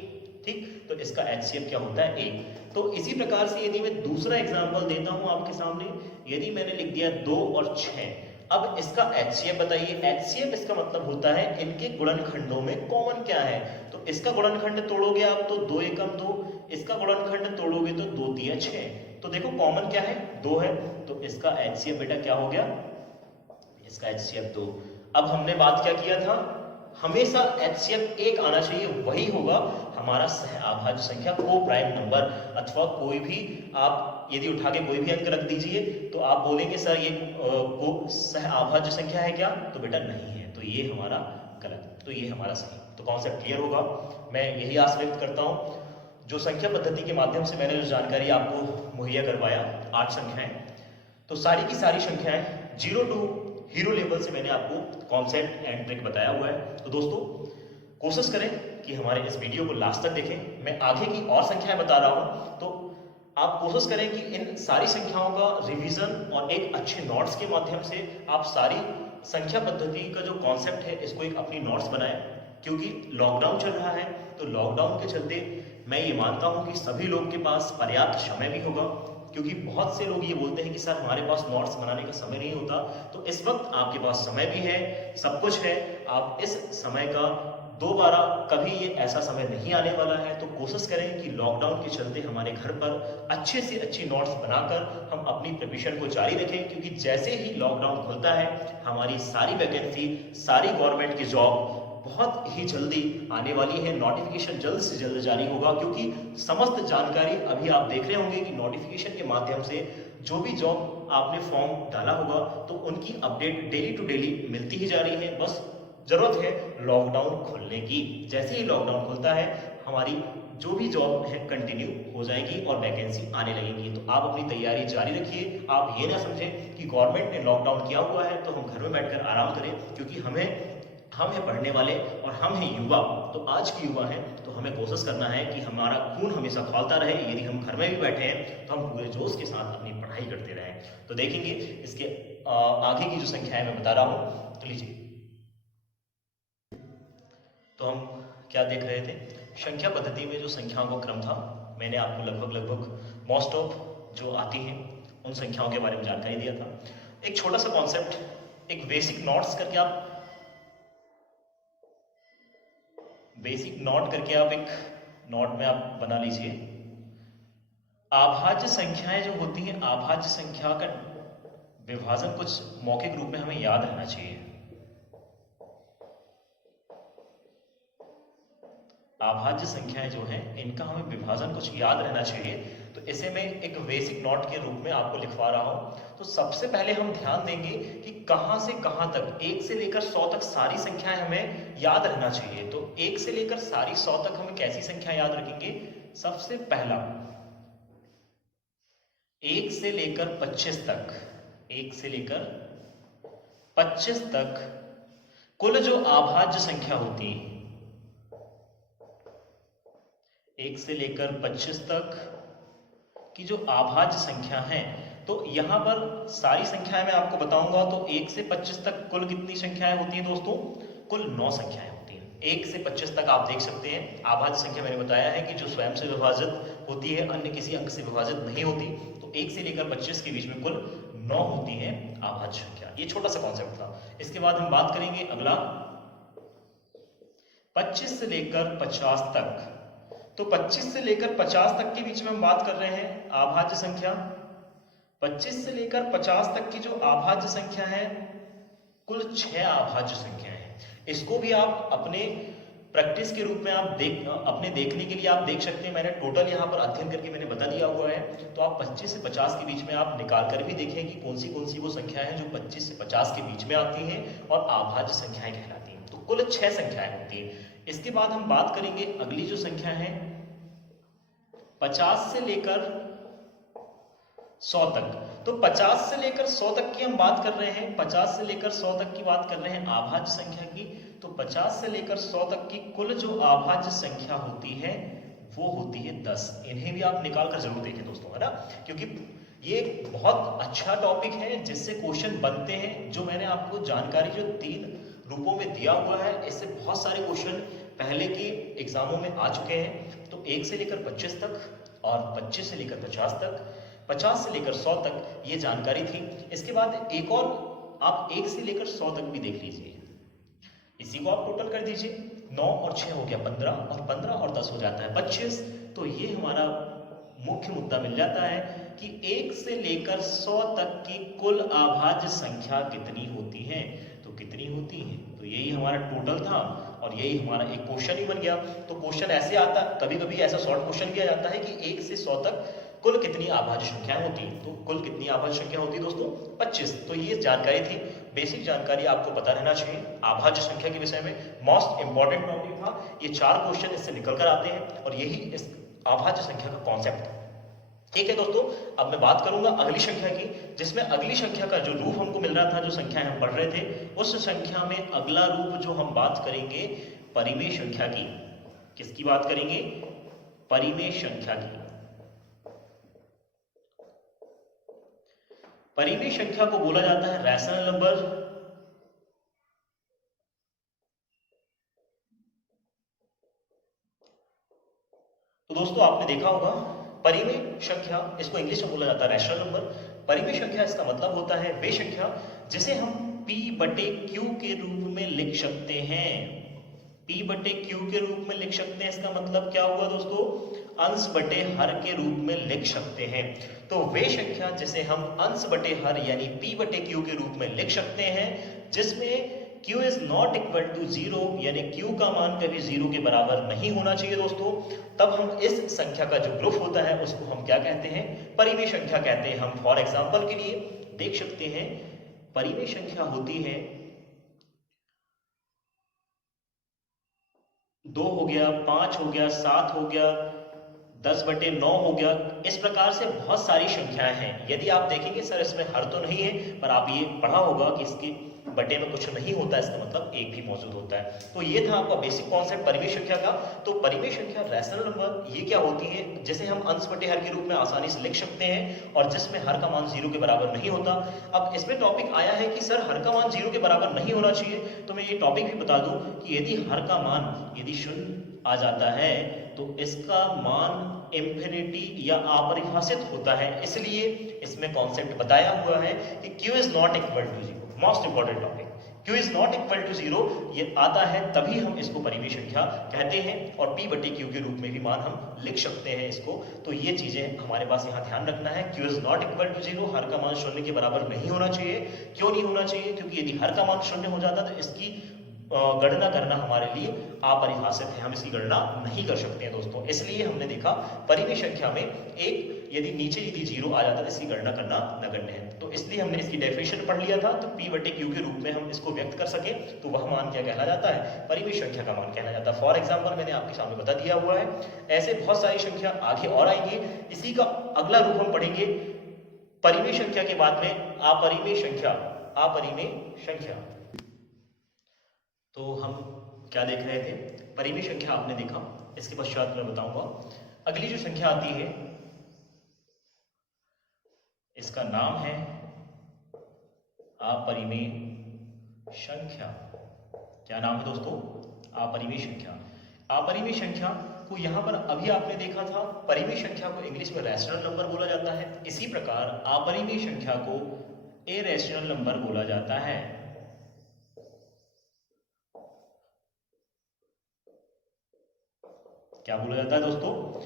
ठीक, तो इसका HCF क्या होता है? 1। तो इसी प्रकार से यदि मैं दूसरा एग्जांपल देता हूं आपके सामने, यदि मैंने लिख दिया 2 और 6, अब इसका HCF बताइए। HCF इसका मतलब होता है इनके गुणनखंडों में कॉमन क्या है। तो इसका गुणनखंड तोड़ोगे आप तो 2 एकम 2, इसका गुणनखंड तोड़ोगे तो 2 तिया 6। तो देखो कॉमन क्या है? 2 है। तो इसका HCF बेटा क्या हो गया? इसका HCF 2। अब हमने बात क्या किया था? हमेशा HCF 1 आना चाहिए, वही होगा हमारा सहअभाज्य संख्या, को प्राइम नंबर। अथवा कोई भी आप यदि उठा के कोई भी अंक रख दीजिए तो आप बोलेंगे सर ये को सहअभाज्य संख्या है क्या? तो बेटा नहीं है, तो ये हमारा गलत, तो ये हमारा सही। तो कॉन्सेप्ट क्लियर होगा। मैं यही आशा व्यक्त करता हूँ, जो संख्या पद्धति के माध्यम से मैंने जो जानकारी आपको मुहैया करवाया, 8 संख्याएं, तो सारी की सारी संख्याएं 0 टू हीरो लेवल से मैंने आपको कॉन्सेप्ट एंड ट्रिक बताया हुआ है। तो दोस्तों कोशिश करें कि हमारे इस वीडियो को लास्ट तक देखें। मैं आगे की और संख्याएं बता रहा हूं, तो आप कोशिश करें कि इन सारी संख्याओं का रिवीजन और एक अच्छे नोट्स के माध्यम से आप सारी संख्या पद्धति का जो कॉन्सेप्ट है इसको एक अपनी नोट्स बनाएं। क्योंकि लॉकडाउन चल रहा है, तो लॉकडाउन के चलते मैं ये मानता हूं कि सभी लोगों के पास पर्याप्त समय भी होगा, क्योंकि बहुत से लोग ये बोलते हैं कि सर हमारे पास नोट्स बनाने का समय नहीं होता। तो इस वक्त आपके पास समय भी है, सब कुछ है, आप इस समय का दोबारा कभी ये ऐसा समय नहीं आने वाला है। तो कोशिश करें कि लॉकडाउन के चलते हमारे घर पर अच्छे से अच्छी नोट्स बनाकर हम अपनी प्रिपरेशन को जारी रखें, क्योंकि जैसे ही लॉकडाउन खुलता है हमारी सारी वैकेंसी, सारी गवर्नमेंट की जॉब बहुत ही जल्दी आने वाली है। नोटिफिकेशन जल्द से जल्द जारी होगा, क्योंकि समस्त जानकारी अभी आप देख रहे होंगे कि नोटिफिकेशन के माध्यम से जो भी जॉब आपने फॉर्म डाला होगा तो उनकी अपडेट डेली टू डेली मिलती ही जा रही है। बस जरूरत है लॉकडाउन खुलने की। जैसे ही लॉकडाउन खुलता है हमारी जो भी जॉब है कंटिन्यू हो जाएगी और वैकेंसी आने लगेगी। तो आप अपनी तैयारी जारी रखिए। आप ये ना समझें कि गवर्नमेंट ने लॉकडाउन किया हुआ है तो हम घर में बैठकर आराम करें, क्योंकि हम हैं पढ़ने वाले और हम हैं युवा। तो आज के युवा हैं तो हमें कोशिश करना है कि हमारा खून हमेशा खौलता रहे। यदि हम घर में भी बैठे हैं तो हम पूरे जोश के साथ अपनी पढ़ाई करते रहें। तो देखेंगे इसके आगे की जो संख्या है मैं बता रहा हूं, तो लीजिए। तो हम क्या देख रहे थे, संख्या पद्धति में जो संख्याओं का क्रम था, मैंने आपको लगभग मोस्ट ऑफ जो आती हैं उन संख्याओं के बारे में जानकारी दिया था। एक छोटा सा कॉन्सेप्ट, एक बेसिक नोट्स करके आप एक नोट में आप बना लीजिए। अभाज्य संख्याएं जो होती हैं, अभाज्य संख्या का विभाजन कुछ मौखिक रूप में हमें याद रहना चाहिए। अभाज्य संख्याएं जो हैं इनका हमें विभाजन कुछ याद रहना चाहिए। तो इसे मैं एक बेसिक नोट के रूप में आपको लिखवा रहा हूं। तो सबसे पहले हम ध्यान देंगे कि कहां से कहां तक 1 से लेकर 100 तक सारी संख्याएं हमें याद रहना चाहिए। तो 1 से लेकर सारी 100 तक हम कैसी संख्या याद रखेंगे? सबसे पहला 1 से लेकर 25 तक, 1 से लेकर 25 तक कुल जो अभाज्य संख्या होती है, 1 से लेकर 25 तक की जो अभाज्य संख्या है, तो यहां पर सारी संख्याएं मैं आपको बताऊंगा। तो 1 से 25 तक कुल कितनी संख्याएं होती हैं दोस्तों? कुल 9 संख्याएं होती हैं। 1 से 25 तक आप देख सकते हैं। अभाज्य संख्या मैंने बताया है कि जो स्वयं से विभाजित होती है, अन्य किसी अंक से विभाजित नहीं होती। तो 1 से लेकर 25 के बीच में कुल 9 होती है अभाज्य संख्या। ये छोटा सा कॉन्सेप्ट था। इसके बाद हम बात करेंगे अगला 25 से लेकर 50 तक। तो 25 से लेकर 50 तक के बीच में हम बात कर रहे हैं अभाज्य संख्या। 25 से लेकर 50 तक की जो अभाज्य संख्या है, कुल 6 अभाज्य संख्या है। इसको भी आप अपने प्रैक्टिस के रूप में आप अपने देखने के लिए आप देख सकते हैं। मैंने टोटल यहाँ पर अध्ययन करके मैंने बता दिया हुआ है। तो आप 25 से 50 के बीच में आप निकाल कर भी देखें कि कौन सी वो संख्याएं हैं जो 25 से 50 के बीच में आती हैं और अभाज्य संख्याएं कहलाती हैं। तो कुल 6 संख्याएं होती हैं। इसके बाद हम बात करेंगे अगली जो संख्या है 50 से लेकर 100 तक। तो 50 से लेकर 100 तक की हम बात कर रहे हैं, 50 से लेकर 100 तक की बात कर रहे हैं अभाज्य संख्या की। तो 50 से लेकर 100 तक की कुल जो अभाज्य संख्या होती है वो होती है 10। इन्हें भी आप निकाल कर जरूर देखें दोस्तों, है ना, क्योंकि ये बहुत अच्छा टॉपिक है जिससे क्वेश्चन बनते हैं। जो मैंने आपको जानकारी जो 3 रूपों में दिया हुआ है, इससे बहुत सारे क्वेश्चन पहले के एग्जामों में आ चुके हैं। तो 1 से लेकर 25 तक और 25 से लेकर 50 तक, 50 से लेकर 100 तक ये जानकारी थी। इसके बाद एक और आप 1 से लेकर 100 तक भी देख लीजिए। इसी को आप टोटल कर दीजिए, 9 और 6 हो गया 15, और 15 और 10 हो जाता है 25। तो ये हमारा मुख्य मुद्दा मिल जाता है कि 1 से लेकर 100 तक की कुल अभाज्य संख्या कितनी होती है। तो कितनी होती है, तो यही हमारा टोटल था और यही हमारा एक क्वेश्चन ही बन गया। तो क्वेश्चन ऐसे आता, कभी कभी ऐसा शॉर्ट क्वेश्चन भी आ जाता है कि 1 से 100 तक कुल कितनी अभाज्य संख्याएं होती हैं। तो कुल कितनी अभाज्य संख्या होती है दोस्तों? 25। तो ये जानकारी थी, बेसिक जानकारी आपको पता रहना चाहिए अभाज्य संख्या के विषय में। मोस्ट इंपॉर्टेंट टॉपिक था। ये 4 क्वेश्चन इससे निकल कर आते हैं और यही इस अभाज्य संख्या का कॉन्सेप्ट है। ठीक है दोस्तों, अब मैं बात करूंगा अगली संख्या की, जिसमें अगली संख्या का जो रूप हमको मिल रहा था, जो संख्या हम पढ़ रहे थे, उस संख्या में अगला रूप जो हम बात करेंगे परिमेय संख्या की। किसकी बात करेंगे? परिमेय संख्या की। परिमेय संख्या को बोला जाता है रैशनल नंबर। तो दोस्तों आपने देखा होगा परिमेय संख्या, इसको इंग्लिश में बोला जाता है रैशनल नंबर। परिमेय संख्या इसका मतलब होता है वे संख्या जिसे हम P/Q के रूप में लिख सकते हैं। p बटे q के रूप में लिख सकते हैं। इसका मतलब क्या हुआ दोस्तों, अंश बटे हर के रूप में लिख सकते हैं। तो वे संख्या जिसे हम अंश बटे हर यानी p बटे q के रूप में लिख सकते हैं जिसमें q is not equal to 0 यानी q का मान कभी 0 के बराबर नहीं होना चाहिए दोस्तों, तब हम इस संख्या का जो ग्रुप होता है उसको हम क्या कहते हैं, परिमेय संख्या कहते हैं। हम फॉर एग्जांपल के लिए देख सकते हैं, परिमेय संख्या होती है 2 हो गया, 5 हो गया, 7 हो गया, 10 बटे 9 हो गया। इस प्रकार से बहुत सारी संख्याएं हैं। यदि आप देखेंगे सर इसमें हर तो नहीं है, पर आप ये पढ़ा होगा कि इसके बटे में कुछ नहीं होता, इसका मतलब एक भी मौजूद होता है। तो ये था आपका बेसिक कॉन्सेप्ट परिमेय संख्या का। तो परिमेय संख्या रैशनल नंबर ये क्या होती है, जिसे हम अंश बटे हर के रूप में आसानी से लिख सकते हैं और जिसमें हर का मान 0 के बराबर नहीं होता। अब इसमें टॉपिक आया है कि सर हर का मान 0 के बराबर नहीं होना चाहिए, तो मैं ये टॉपिक भी बता दूं कि यदि हर का मान यदि 0 आ जाता है तो इसका मान इंफिनिटी या अपरिभाषित होता है। इसलिए इसमें कॉन्सेप्ट बताया हुआ है कि q is not equal to 0। Most important topic, q is not equal to 0 ये आता है तभी हम इसको परिमेय संख्या कहते हैं और p बटे q के रूप में भी मान हम लिख सकते हैं इसको। तो ये चीजें हमारे पास यहाँ ध्यान रखना है। q is not equal to 0, हर का मान 0 के बराबर नहीं होना चाहिए। क्यों नहीं होना चाहिए, क्योंकि यदि हर का मान 0 हो जाता तो इसकी गणना करना हमारे लिए अपरिभाषित है, हम इसकी गणना नहीं कर सकते हैं दोस्तों। इसलिए हमने देखा परिमेय संख्या में एक यदि नीचे यदि 0 आ जाता है तो इसकी गणना करना नगण्य है। तो इसलिए हमने इसकी डेफिनेशन पढ़ लिया था, तो p बटे q के रूप में हम इसको व्यक्त कर सके तो वह मान क्या कहला जाता है, परिमेय संख्या का मान कहला जाता है। फॉर एग्जाम्पल मैंने आपके सामने बता दिया हुआ है। ऐसे बहुत सारी संख्या आगे और आएंगी। इसी का अगला रूप हम पढ़ेंगे परिमेय संख्या के बाद में अपरिमेय संख्या। अपरिमेय संख्या तो हम क्या देख रहे थे, परिमेय संख्या आपने देखा। इसके पश्चात मैं बताऊंगा अगली जो संख्या आती है इसका नाम है अपरिमेय संख्या। क्या नाम है दोस्तों, अपरिमेय संख्या। अपरिमेय संख्या को यहां पर अभी आपने देखा था, परिमेय संख्या को इंग्लिश में रैशनल नंबर बोला जाता है। इसी प्रकार अपरिमेय संख्या को इरैशनल नंबर बोला जाता है। क्या बोला जाता है दोस्तों,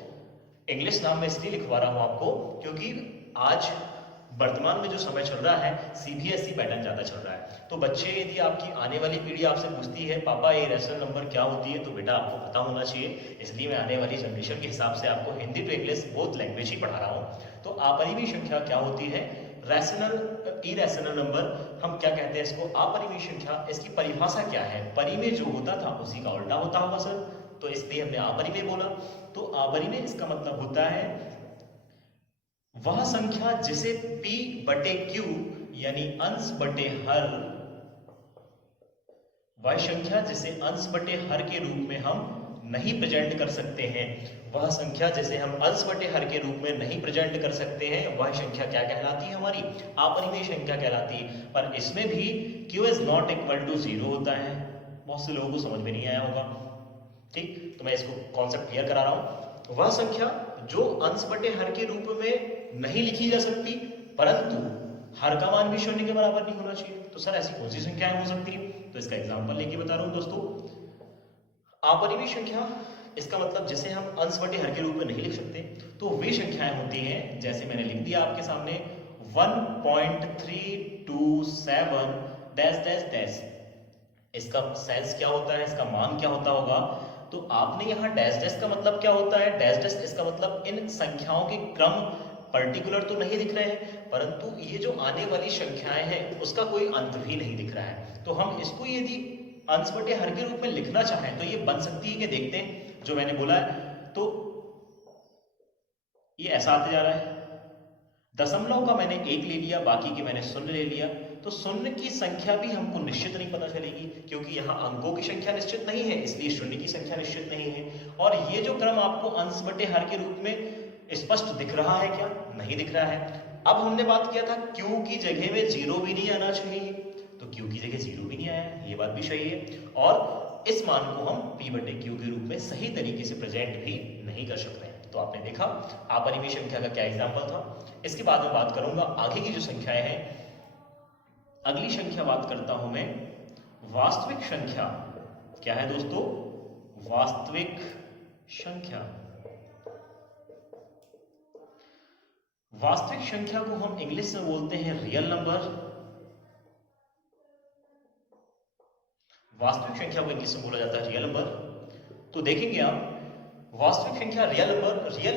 इंग्लिश नाम में इसलिए लिखवा रहा हूं आपको क्योंकि आज वर्तमान में जो समय चल रहा है सीबीएसई पैटर्न ज्यादा चल रहा है। तो बच्चे यदि आपकी आने वाली पीढ़ी आपसे पूछती है पापा ये रैशनल नंबर क्या होती है, तो बेटा आपको पता होना चाहिए। इसलिए मैं आने वाली जनरेशन के हिसाब से आपको Hindi to English both language ही पढ़ा रहा हूँ। तो अपरिमेय संख्या क्या होती है, रैशनल इरैशनल नंबर हम क्या कहते हैं इसको, अपरिमेय संख्या। इसकी परिभाषा क्या है, परिमेय जो होता था उसी का उल्टा होता होगा सर, तो इसलिए हमने अपरिमेय बोला। तो अपरिमेय इसका मतलब होता है वह संख्या जिसे p बटे q यानी अंश बटे हर, वह संख्या जिसे अंश बटे हर के रूप में हम नहीं प्रेजेंट कर सकते हैं। वह संख्या जिसे हम अंश बटे हर के रूप में नहीं प्रेजेंट कर सकते हैं वह संख्या क्या कहलाती है, हमारी अपरिमेय संख्या कहलाती है। पर इसमें भी q is not equal to 0 होता है। बहुत से लोगों को समझ में नहीं आया होगा, ठीक, तो मैं इसको कॉन्सेप्ट क्लियर करा रहा हूं। वह संख्या जो अंश बटे हर के रूप में नहीं लिखी जा सकती परंतु हर का मान भी 0 के बराबर नहीं होना चाहिए। तो सर ऐसी कौन सी संख्याएं हो सकती है, तो इसका एग्जांपल लेके बता रहा हूं दोस्तों। अपरिमेय संख्या इसका मतलब जिसे हम अंश बटे हर के रूप में नहीं लिख सकते, तो वे संख्याएं होती हैं जैसे मैंने लिख दिया आपके सामने 1.327 डैश डैश डैश। इसका सेंस क्या होता है, इसका मान क्या होता होगा, तो आपने यहाँ डैश डैश का मतलब क्या होता है, डैश डैश इसका मतलब इन संख्याओं के क्रम पर्टिकुलर तो नहीं दिख रहे हैं परंतु ये जो आने वाली संख्याएं हैं उसका कोई अंत भी नहीं दिख रहा है। तो हम इसको यदि अंश बटे हर के रूप में लिखना चाहें तो ये बन सकती है कि देखते हैं जो मैंने बोला है, तो ये ऐसा आते जा रहा है। दशमलव का मैंने 1 ले लिया, बाकी के मैंने 0 ले लिया, तो 0 की संख्या भी हमको निश्चित नहीं पता चलेगी क्योंकि यहाँ अंकों की संख्या निश्चित नहीं है, इसलिए 0 की संख्या निश्चित नहीं है। और ये जो क्रम आपको अंश बटे हर के रूप में स्पष्ट दिख रहा है क्या, नहीं दिख रहा है। अब हमने बात किया था q की जगह में 0 भी नहीं आना चाहिए, तो q की जगह 0 भी नहीं आया, ये बात भी सही है। और इस मान को हम p बटे q के रूप में सही तरीके से प्रेजेंट भी नहीं कर सकते हैं। तो आपने देखा अपरिमेय संख्या का क्या एग्जाम्पल था। इसके बाद में बात करूंगा आगे की जो संख्याएं हैं। अगली संख्या बात करता हूं मैं वास्तविक संख्या। क्या है दोस्तों, वास्तविक संख्या। वास्तविक संख्या को हम इंग्लिश में बोलते हैं रियल नंबर। वास्तविक संख्या को इंग्लिश में बोला जाता है रियल नंबर। तो देखेंगे आप, वास्तविक संख्या रियल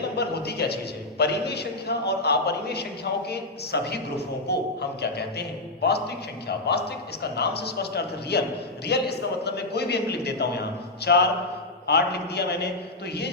नंबर होती क्या चीज है? परिमेय संख्या और अपरिमेय संख्याओं के सभी ग्रुपों को हम क्या कहते हैं? वास्तविक संख्या। वास्तविक इसका नाम से स्पष्ट अर्थ रियल इसका मतलब मैं कोई भी अंक लिख देता हूं, यहां 4 8 लिख दिया मैंने, तो ये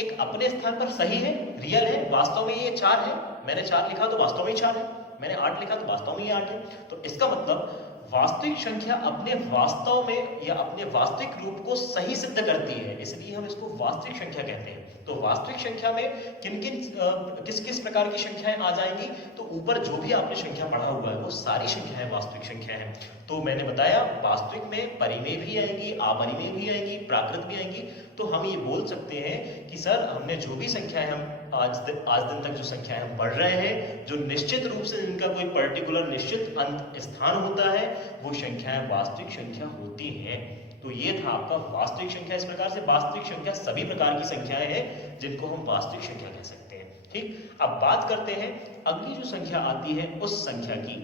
एक अपने स्थान पर सही है, रियल है। वास्तव में ये 4 है, मैंने 4 लिखा तो वास्तव में 4 है, मैंने 8 लिखा तो वास्तव में ये 8 है। तो इसका मतलब वास्तविक संख्या अपने वास्तव में या अपने वास्तविक रूप को सही सिद्ध करती है, इसलिए हम इसको वास्तविक संख्या कहते हैं। तो वास्तविक संख्या में किस किस प्रकार की संख्याएं आ जाएंगी? तो ऊपर जो भी आपने संख्या पढ़ा हुआ है वो सारी संख्याएं वास्तविक संख्या हैं। तो मैंने बताया वास्तविक में परिमेय भी आएंगी, अपरिमेय भी आएंगी, प्राकृत भी आएंगी। तो हम ये बोल सकते हैं कि सर हमने जो भी संख्याएं हम आज दिन तक जो संख्याएं हम पढ़ रहे हैं, जो निश्चित रूप से इनका कोई पर्टिकुलर निश्चित अंत स्थान होता है, वो संख्याएं वास्तविक संख्या होती हैं। तो ये था आपका वास्तविक संख्या। इस प्रकार से वास्तविक संख्या सभी प्रकार की संख्याएं हैं जिनको हम वास्तविक संख्या कह सकते हैं। ठीक, अब बात करते हैं अगली जो संख्या आती है उस संख्या की।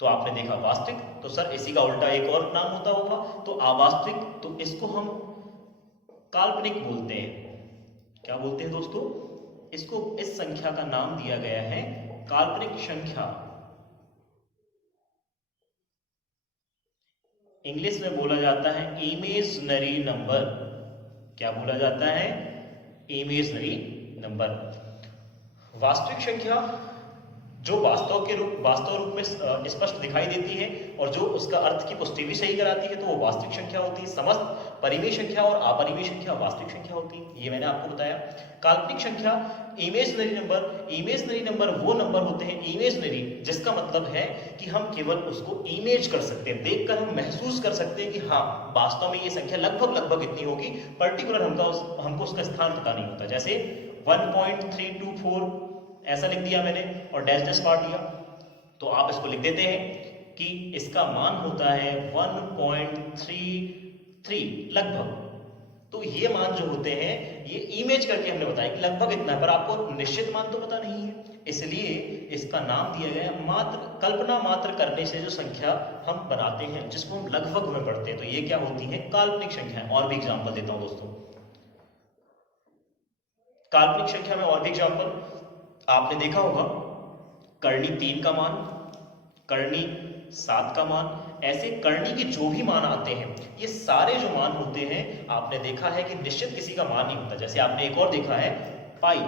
तो आपने देखा वास्तविक, तो सर इसी का उल्टा एक और नाम होता होगा, तो अवास्तविक, तो इसको हम काल्पनिक बोलते हैं। क्या बोलते हैं दोस्तों? इसको, इस संख्या का नाम दिया गया है काल्पनिक संख्या। इंग्लिश में बोला जाता है इमेजिनरी नंबर। क्या बोला जाता है? Imaginary number. वास्तविक संख्या जो वास्तव रूप में स्पष्ट दिखाई देती है और जो उसका अर्थ की पुष्टि भी सही कराती है, तो वो वास्तविक संख्या होती है। समस्त परिमेय संख्या और अपरिमेय संख्या वास्तविक संख्या होती है, ये मैंने आपको बताया। काल्पनिक संख्या इमेजिनरी नंबर वो नंबर होते हैं इमेजिनरी, जिसका मतलब है कि हम केवल उसको इमेज कर सकते हैं, देखकर हम महसूस कर सकते हैं कि हाँ वास्तव में ये संख्या लगभग इतनी होगी, पर्टिकुलर हमको उसका स्थान पता नहीं होता। जैसे 1.324 ऐसा लिख दिया मैंने और डैश मार दिया, तो आप इसको लिख देते हैं कि इसका मान होता है 1.33 लगभग। तो ये मान जो होते हैं ये इमेज करके हमने बताया कि लगभग इतना है, पर आपको निश्चित मान तो पता नहीं है, इसलिए इसका नाम दिया गया कल्पना मात्र करने से जो संख्या हम बनाते हैं, जिसको हम लगभग में पढ़ते हैं, तो ये क्या होती है? काल्पनिक संख्या। और भी एग्जाम्पल देता हूं दोस्तों, काल्पनिक संख्या में और भी एग्जाम्पल आपने देखा होगा, करनी 3 का मान, करनी 7 का मान, ऐसे करनी के जो भी मान आते हैं, ये सारे जो मान होते हैं आपने देखा है कि निश्चित किसी का मान नहीं होता। जैसे आपने एक और देखा है पाई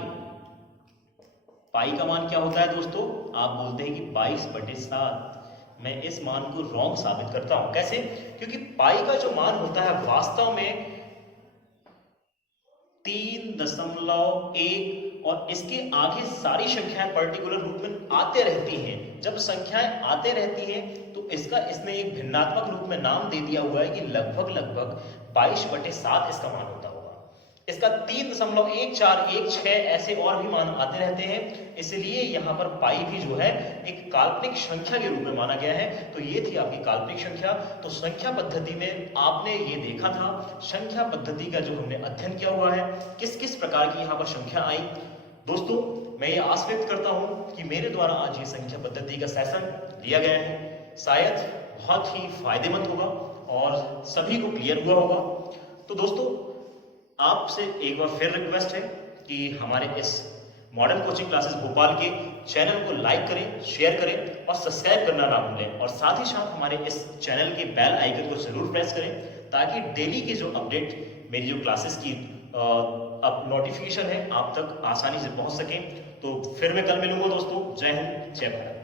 का मान क्या होता है दोस्तों? आप बोलते हैं कि 22/7। मैं इस मान को रॉन्ग साबित करता हूं। कैसे? क्योंकि पाई का जो मान होता है वास्तव में 3.1 और इसके आगे सारी संख्याएं पर्टिकुलर रूप में आते रहती हैं। जब संख्याएं आते रहती हैं तो इसने एक भिन्नात्मक रूप में नाम दे दिया हुआ है कि लगभग 22/7 इसका मान होता होगा। इसका 3.1416 ऐसे और भी मान आते रहते हैं, इसलिए यहां पर पाई भी जो है एक काल्पनिक संख्या के रूप में माना गया है। तो ये थी आपकी काल्पनिक संख्या। तो संख्या पद्धति में आपने ये देखा था, संख्या पद्धति का जो हमने अध्ययन किया हुआ है, किस किस प्रकार की यहाँ पर संख्या आई। दोस्तों मैं ये आशा व्यक्त करता हूं कि मेरे द्वारा आज ये संख्या पद्धति का सेशन लिया गया है शायद बहुत ही फायदेमंद होगा और सभी को क्लियर हुआ होगा। तो दोस्तों आपसे एक बार फिर रिक्वेस्ट है कि हमारे इस मॉडर्न कोचिंग क्लासेस भोपाल के चैनल को लाइक करें, शेयर करें और सब्सक्राइब करना ना भूलें, और साथ ही साथ हमारे इस चैनल के बेल आइकन को जरूर प्रेस करें ताकि डेली की जो अपडेट मेरी जो क्लासेस की अब नोटिफिकेशन है आप तक आसानी से पहुंच सके। तो फिर मैं कल मिलूंगा दोस्तों। जय हिंद, जय भारत।